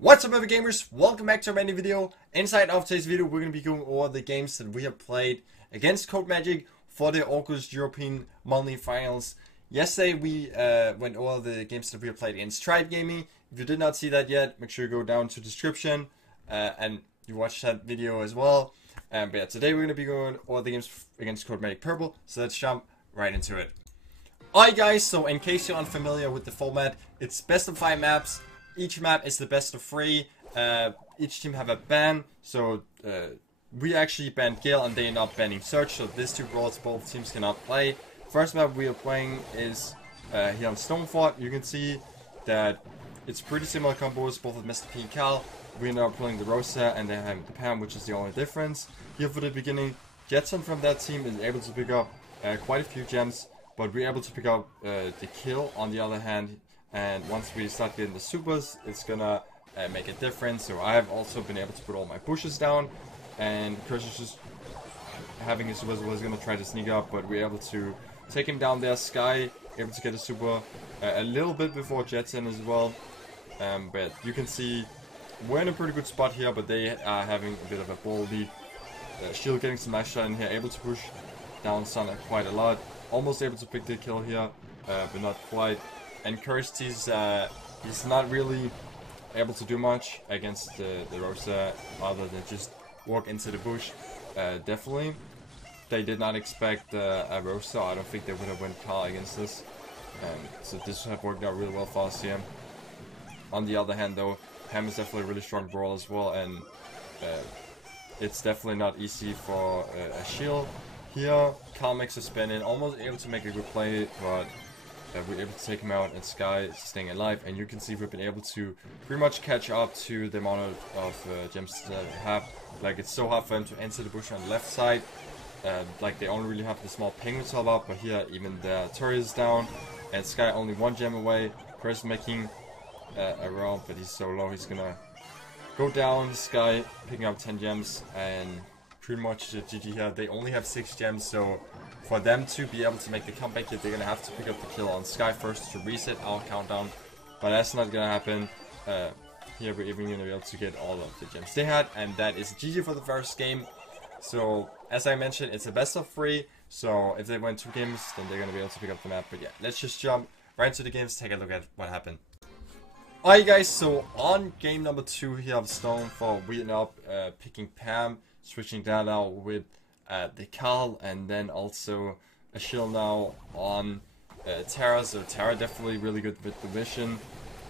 What's up, other gamers? Welcome back to a mini video. Inside of today's video, we're going to be going over the games that we have played against Codemagic for the August European Monthly Finals. Yesterday, we went over the games that we have played against Tribe Gaming. If you did not see that yet, make sure you go down to the description and you watch that video as well. But yeah, today we're going to be going over the games against Codemagic Purple. So let's jump right into it. Alright guys, so in case you're unfamiliar with the format, it's best of 5 maps. Each map is the best of 3. Each team have a ban. So we actually banned Gale and they end up banning Search. So these two brawls both teams cannot play. First map we are playing is here on Stonefort. You can see that it's pretty similar combos, both with Mr. P and Cal. We end up playing the Rosa and they have the Pam, which is the only difference. Here for the beginning, Jetson from that team is able to pick up quite a few gems. But we're able to pick up the kill on the other hand. And once we start getting the supers, it's gonna make a difference. So I have also been able to put all my bushes down. And Chris is just having his supers, was gonna try to sneak up, but we're able to take him down there. Sky able to get a super a little bit before Jetson as well. But you can see we're in a pretty good spot here, but they are having a bit of a ball lead. Shield getting some nice shot in here, able to push down Sonic quite a lot. Almost able to pick the kill here, but not quite. And Cursed, he's not really able to do much against the Rosa other than just walk into the bush. Definitely, they did not expect a Rosa. I don't think they would have went Carl against this. So this would have worked out really well for us here. On the other hand though, Pam is definitely a really strong brawl as well, and it's definitely not easy for a shield. Here, Carl makes a spin in, almost able to make a good play, but we're able to take him out, and Sky is staying alive. And you can see we've been able to pretty much catch up to the amount of gems that we have. Like, it's so hard for them to enter the bush on the left side. Like, they only really have the small penguin top up, but here even the turret is down, and Sky only 1 gem away. Chris making a round, but he's so low, he's gonna go down. Sky picking up 10 gems, and pretty much GG here. They only have 6 gems, so for them to be able to make the comeback here, they're gonna have to pick up the kill on Sky first to reset our countdown. But that's not gonna happen. Here we're even gonna be able to get all of the gems they had, and that is GG for the first game. So as I mentioned, it's a best of 3. So if they win 2 games, then they're gonna be able to pick up the map. But yeah, let's just jump right into the games, take a look at what happened. Alright guys, so on game number 2 here of Stonefort, we end up picking Pam, switching that out with the Carl, and then also a shield now on Tara. So Tara definitely really good with the vision,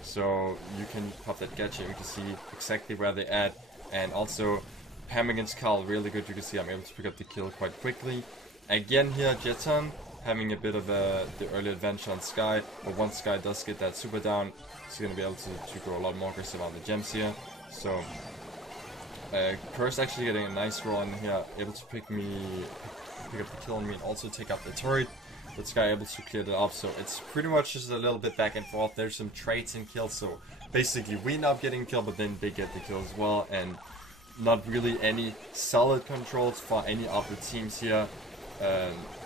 so you can pop that gadget, you can see exactly where they at. And also Pam against Carl, really good. You can see I'm able to pick up the kill quite quickly. Again here, Jetson having a bit of the early advantage on Sky, but once Sky does get that super down, he's going to be able to go a lot more aggressive on the gems here. So Curse actually getting a nice roll in here, able to pick up the kill on me and also take up the turret. But Sky able to clear that up, so it's pretty much just a little bit back and forth. There's some trades and kills, so basically we end up getting killed, but then they get the kill as well, and not really any solid controls for any of the teams here.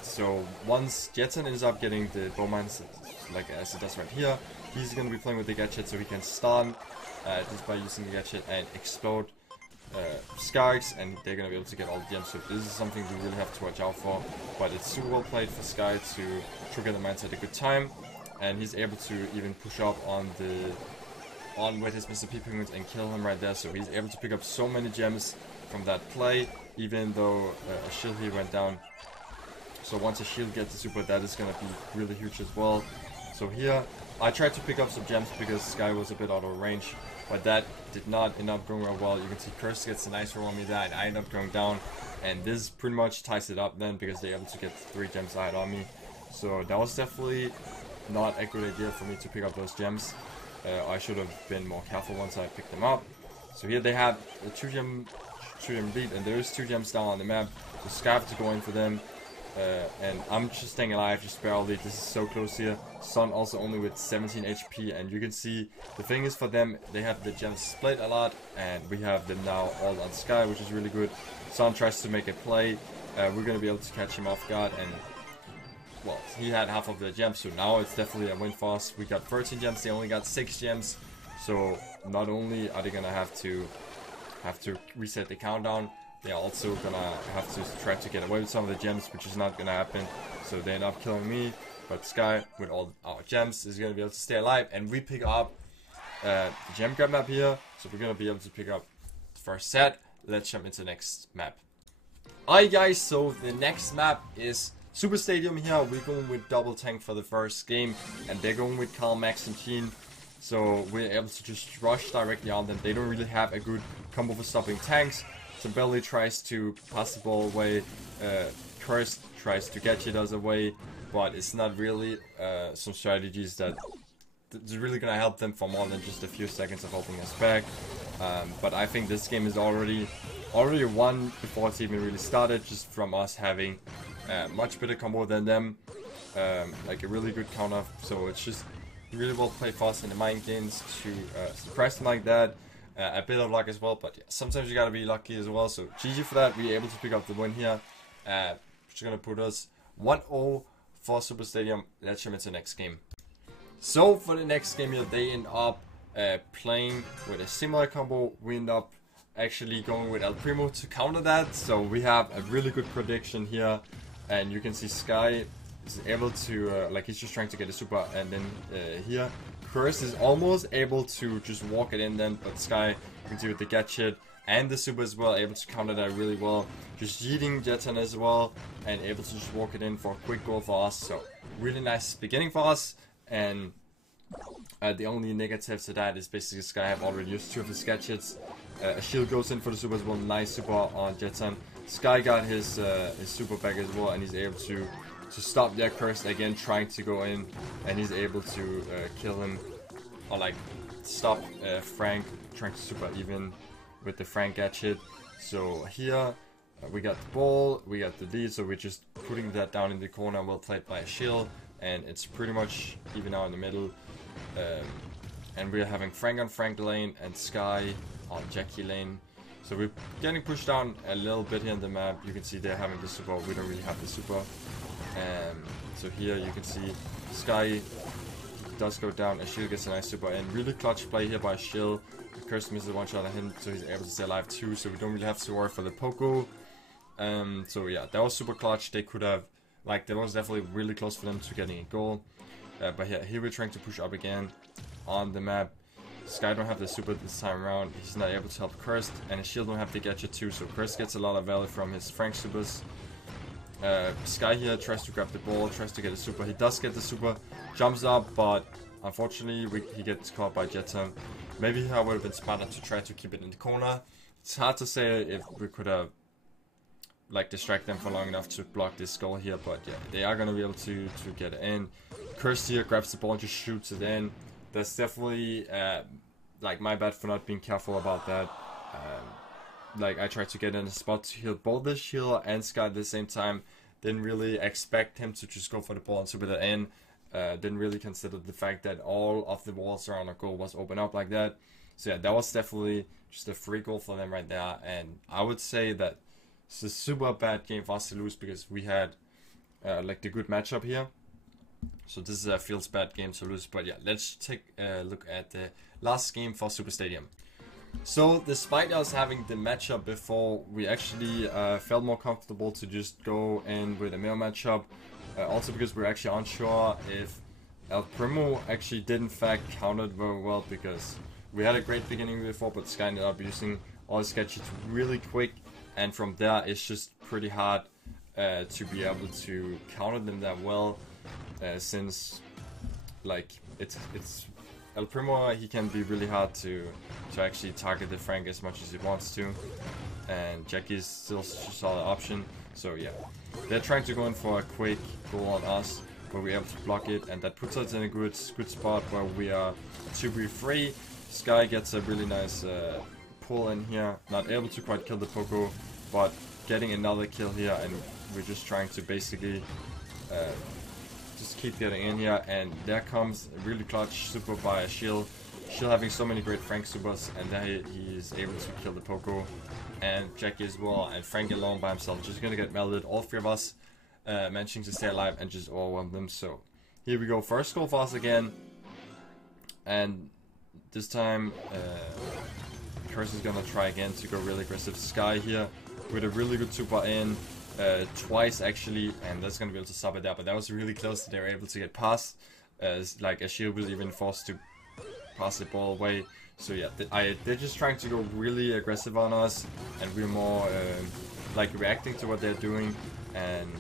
So once Jetson ends up getting the bow mines, like as it does right here, he's going to be playing with the gadget so he can stun just by using the gadget and explode Skies, and they're going to be able to get all the gems. So this is something we really have to watch out for, but it's super well played for Sky to trigger the mines at a good time, and he's able to even push up on with his Mr. P penguins and kill him right there. So he's able to pick up so many gems from that play, even though a shield here went down. So once a shield gets the super, that is going to be really huge as well. So here I tried to pick up some gems because Sky was a bit out of range, but that did not end up going real well. You can see Curse gets a nice roll on me there, and I end up going down, and this pretty much ties it up then because they're able to get 3 gems ahead on me. So that was definitely not a good idea for me to pick up those gems. I should have been more careful once I picked them up. So here they have a 2 gem lead, and there's 2 gems down on the map, so Sky have to go in for them. And I'm just staying alive, just barely. This is so close here. Sun also only with 17 HP, and you can see the thing is for them, they have the gems split a lot, and we have them now all on Sky, which is really good. Sun tries to make a play. We're gonna be able to catch him off guard, and well, he had half of the gems, so now it's definitely a win for us. We got 13 gems, they only got 6 gems, So not only are they gonna have to reset the countdown, they're also gonna have to try to get away with some of the gems, which is not gonna happen. So they end up killing me, but Sky, with all our gems, is gonna be able to stay alive, and we pick up the gem grab map here. So we're gonna be able to pick up the first set. Let's jump into the next map. Alright guys, so the next map is Super Stadium here. We're going with double tank for the first game, and they're going with Carl, Max, and Sheen. So we're able to just rush directly on them. They don't really have a good combo for stopping tanks. So Belly tries to pass the ball away. Curse tries to get it away, but it's not really some strategies that is really gonna help them for more than just a few seconds of holding us back. But I think this game is already won before it's even really started, just from us having much better combo than them, like a really good counter. So it's just really well played for us in the mind games to suppress them like that. A bit of luck as well, but yeah, sometimes you gotta be lucky as well. So GG for that. We're able to pick up the win here, which is gonna put us 1-0 for Super Stadium. Let's jump into the next game. So for the next game here, they end up playing with a similar combo. We end up actually going with El Primo to counter that. So we have a really good prediction here, and you can see Sky is able to like, he's just trying to get a super, and then here Curse is almost able to just walk it in then, but Sky, you can see with the gadget and the super as well, able to counter that really well, just yeeting Jeton as well, and able to just walk it in for a quick goal for us. So really nice beginning for us. And the only negative to that is basically Sky have already used 2 of his gadgets. A shield goes in for the super as well, nice super on Jeton. Sky got his super back as well, and he's able to stop that Curse again trying to go in, and he's able to kill him, or like stop Frank trying to super even with the Frank gadget. So here we got the ball, we got the lead, so we're just putting that down in the corner, well played by a shield, and it's pretty much even now in the middle. And we're having Frank on Frank lane and Sky on Jackie lane. So we're getting pushed down a little bit here in the map. You can see they're having the super, we don't really have the super. So here you can see Sky does go down, a shield gets a nice super in. Really clutch play here by shield. Curse misses one shot on him, so he's able to stay alive too, so we don't really have to worry for the Poco. So yeah, that was super clutch. They could have, like, that was definitely really close for them to getting a goal. But yeah, here we're trying to push up again on the map. Sky don't have the super this time around. He's not able to help Curse, and his shield don't have the gadget too, so Curse gets a lot of value from his Frank supers. Sky here tries to grab the ball, tries to get a super. He does get the super, jumps up, but unfortunately he gets caught by Jeton. Maybe I would have been smarter to try to keep it in the corner. It's hard to say if we could have like distract them for long enough to block this goal here, but yeah, they are gonna be able to get it in. Curse here grabs the ball and just shoots it in. That's definitely like my bad for not being careful about that. Like, I tried to get in a spot to heal both the shield and Sky at the same time. Didn't really expect him to just go for the ball and super that in. Didn't really consider the fact that all of the walls around our goal was open up like that. So yeah, that was definitely just a free goal for them right there. And I would say that it's a super bad game for us to lose, because we had like the good matchup here. So this is a feels bad game to lose. But yeah, let's take a look at the last game for Super Stadium. So despite us having the matchup before, we actually felt more comfortable to just go in with a mirror matchup. Also because we're actually unsure if El Primo actually did in fact counter very well, because we had a great beginning before, but Sky ended up using all his gadgets really quick, and from there it's just pretty hard to be able to counter them that well, since like it's El Primo, he can be really hard to actually target the Frank as much as he wants to, and Jackie's still such a solid option. So yeah, they're trying to go in for a quick goal on us, but we're able to block it, and that puts us in a good spot where we are 2v3. Sky gets a really nice pull in here, not able to quite kill the Poco, but getting another kill here, and we're just trying to basically just keep getting in here, and there comes a really clutch super by a shield. Shield having so many great Frank supers, and then he is able to kill the Poco and Jackie as well, and Frank alone by himself just gonna get melted. All 3 of us managing to stay alive and just overwhelm them. So here we go, first goal for us again, and this time Curse is gonna try again to go really aggressive Sky here with a really good super in twice actually, and that's gonna be able to stop it there. But that was really close that they were able to get past. Like a shield was even forced to pass the ball away. So yeah, they're just trying to go really aggressive on us, and we're more like reacting to what they're doing. And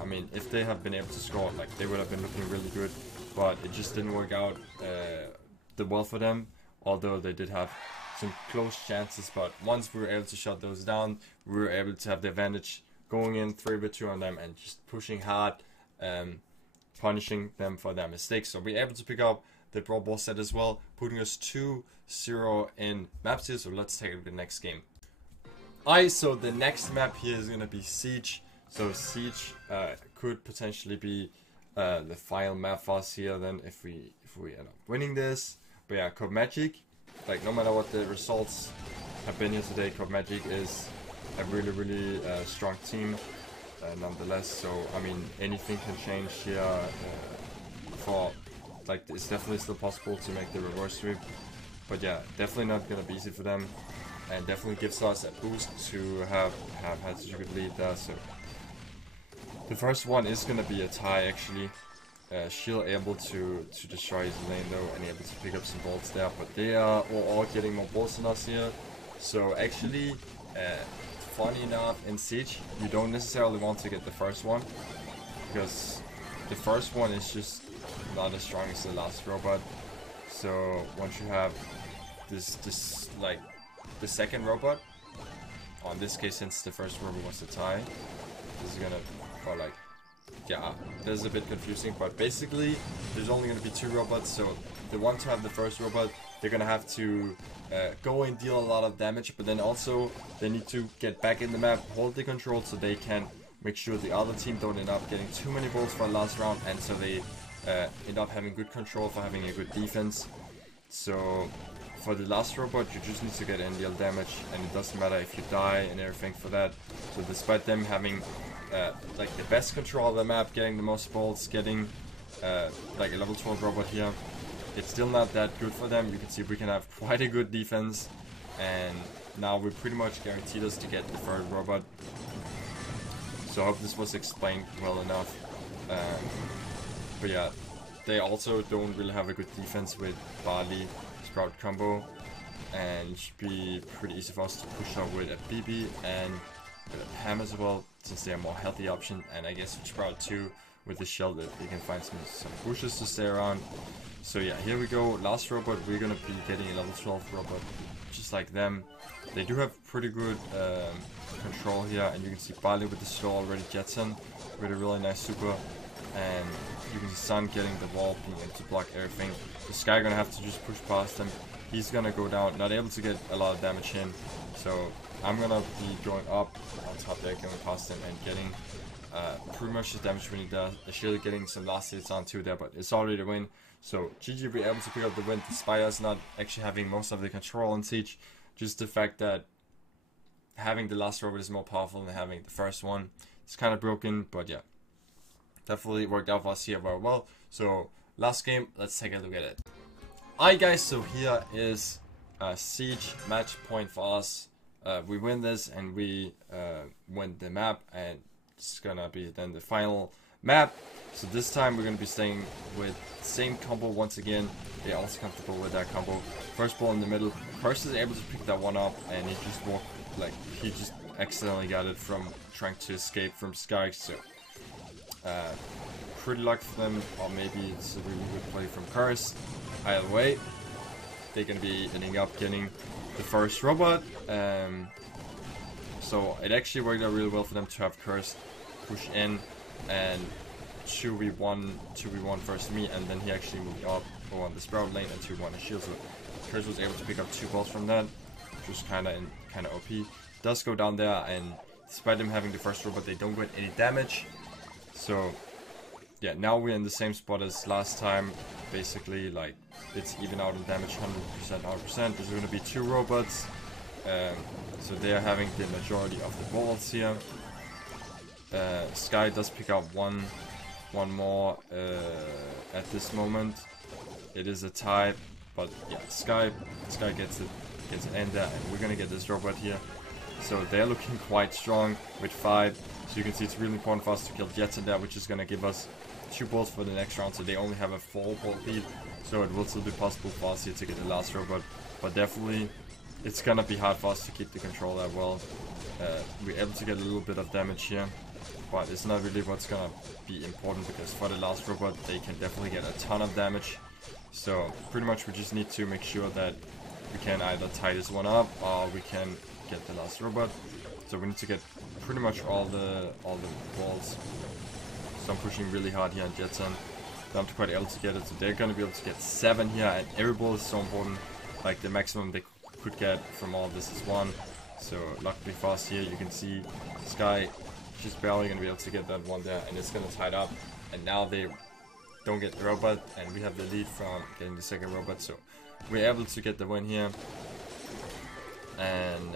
I mean, if they have been able to score, like they would have been looking really good, but it just didn't work out well for them. Although they did have some close chances, but once we were able to shut those down, we were able to have the advantage going in 3v2 on them and just pushing hard, punishing them for their mistakes. So we're able to pick up the Brawl Ball set as well, putting us 2-0 in maps here. So let's take the next game. Alright, so the next map here is gonna be Siege. So Siege could potentially be the final map for us here then if we end up winning this. But yeah, Codemagic, like no matter what the results have been here today, Codemagic is a really strong team nonetheless. So I mean, anything can change here. For like, it's definitely still possible to make the reverse sweep, but yeah, definitely not gonna be easy for them, and definitely gives us a boost to have had such a good lead there. So the first one is gonna be a tie actually. Shield able to destroy his lane though, and able to pick up some bolts there, but they are all getting more bolts than us here. So actually, funny enough, in Siege you don't necessarily want to get the first one, because the first one is just not as strong as the last robot. So once you have this like the second robot, or in this case since the first robot was a tie, this is gonna, or like, yeah, this is a bit confusing, but basically there's only going to be 2 robots. So the one to have the first robot, they're going to have to go and deal a lot of damage, but then also they need to get back in the map, hold the control so they can make sure the other team don't end up getting too many balls for the last round, and so they end up having good control for having a good defense. So for the last robot you just need to get in deal damage, and it doesn't matter if you die and everything for that. So despite them having like the best control of the map, getting the most balls, getting like a level 12 robot here, it's still not that good for them. You can see we can have quite a good defense, and now we're pretty much guaranteed us to get the third robot. So I hope this was explained well enough. But yeah, they also don't really have a good defense with Barley Sprout combo, and it should be pretty easy for us to push out with a BB and with a Pam as well, since they're a more healthy option. And I guess with Sprout 2 with the shield, that we can find some bushes to stay around. So yeah, here we go. Last robot, we're gonna be getting a level 12 robot just like them. They do have pretty good control here, and you can see Barley with the slow already Jetson with a really nice super, and you can see Sun getting the wall, being able to block everything. The Sky gonna have to just push past him. He's gonna go down, not able to get a lot of damage in. So I'm gonna be going up on top there, going past him and getting pretty much the damage we need there. Actually getting some last hits on too there, but it's already a win. So GG, we're able to pick up the win despite us not actually having most of the control on Siege. Just the fact that having the last robot is more powerful than having the first one. It's kind of broken, but yeah, definitely worked out for us here very well. So last game, let's take a look at it. Alright guys, so here is Siege match point for us. We win this and we win the map, and it's gonna be then the final map. So this time we're gonna be staying with the same combo once again. They're also comfortable with that combo. First ball in the middle. First is able to pick that one up, and he just walked, like he just accidentally got it from trying to escape from Sky. So pretty lucky for them, or maybe it's a really good play from Curse. Either way, they're gonna be ending up getting the first robot. So it actually worked out really well for them to have Curse push in and 2v1 first me, and then he actually moved up on the Sprout lane and 2v1 a shield. So Curse was able to pick up 2 balls from that, which was kind of OP. Does go down there, and despite them having the first robot, they don't get any damage. So yeah, now we're in the same spot as last time. Basically, like, it's even out in damage, 100%, 100%. There's going to be 2 robots, so they are having the majority of the balls here. Sky does pick up one more at this moment. It is a tie, But yeah, Sky gets it in there, and we're gonna get this robot here. So they're looking quite strong with 5. So you can see it's really important for us to kill Jets in there, which is gonna give us 2 balls for the next round. So they only have a 4-ball lead. So it will still be possible for us here to get the last robot. But definitely, it's gonna be hard for us to keep the control that well. We're able to get a little bit of damage here, but it's not really what's gonna be important, because for the last robot they can definitely get a ton of damage. So pretty much we just need to make sure that we can either tie this one up or we can get the last robot. So we need to get pretty much all the balls. So I'm pushing really hard here on Jetson. I'm quite able to get it, so they're gonna be able to get 7 here, and every ball is so important. Like the maximum they could get from all this is 1. So luckily for us here, you can see Sky just barely gonna be able to get that one there, and it's gonna tie it up. And now they don't get the robot, and we have the lead from getting the second robot. So we're able to get the win here, and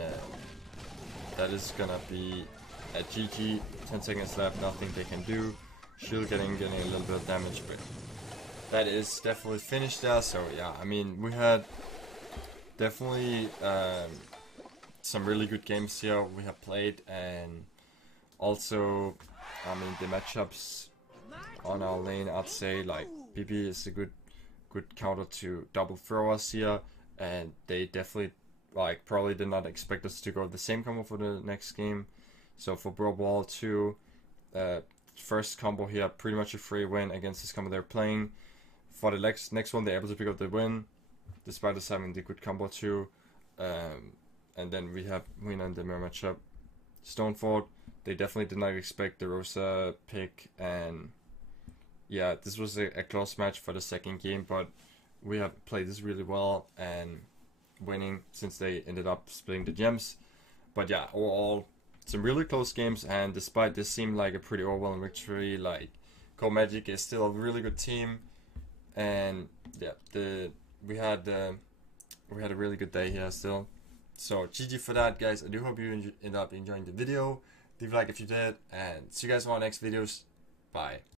that is gonna be a GG. 10 seconds left, nothing they can do. Shield getting a little bit of damage, but that is definitely finished there. So yeah, I mean, we had definitely some really good games here we have played, and also, I mean, the matchups on our lane, I'd say like PP is a good counter to double throwers here, and they definitely like probably did not expect us to go the same combo for the next game. So for Brawl 2, first combo here, pretty much a free win against this combo they're playing. For the next one, they're able to pick up the win, despite us having the good combo too. And then we have win on the mirror matchup. Stoneford, they definitely did not expect the Rosa pick, and yeah, this was a close match for the second game, but we have played this really well and winning, since they ended up splitting the gems. But yeah, overall, some really close games, and despite this seemed like a pretty overwhelming victory, like Codemagic is still a really good team, and yeah, we had a really good day here still. So GG for that, guys. I do hope you end up enjoying the video. Leave a like if you did, and see you guys in our next videos. Bye.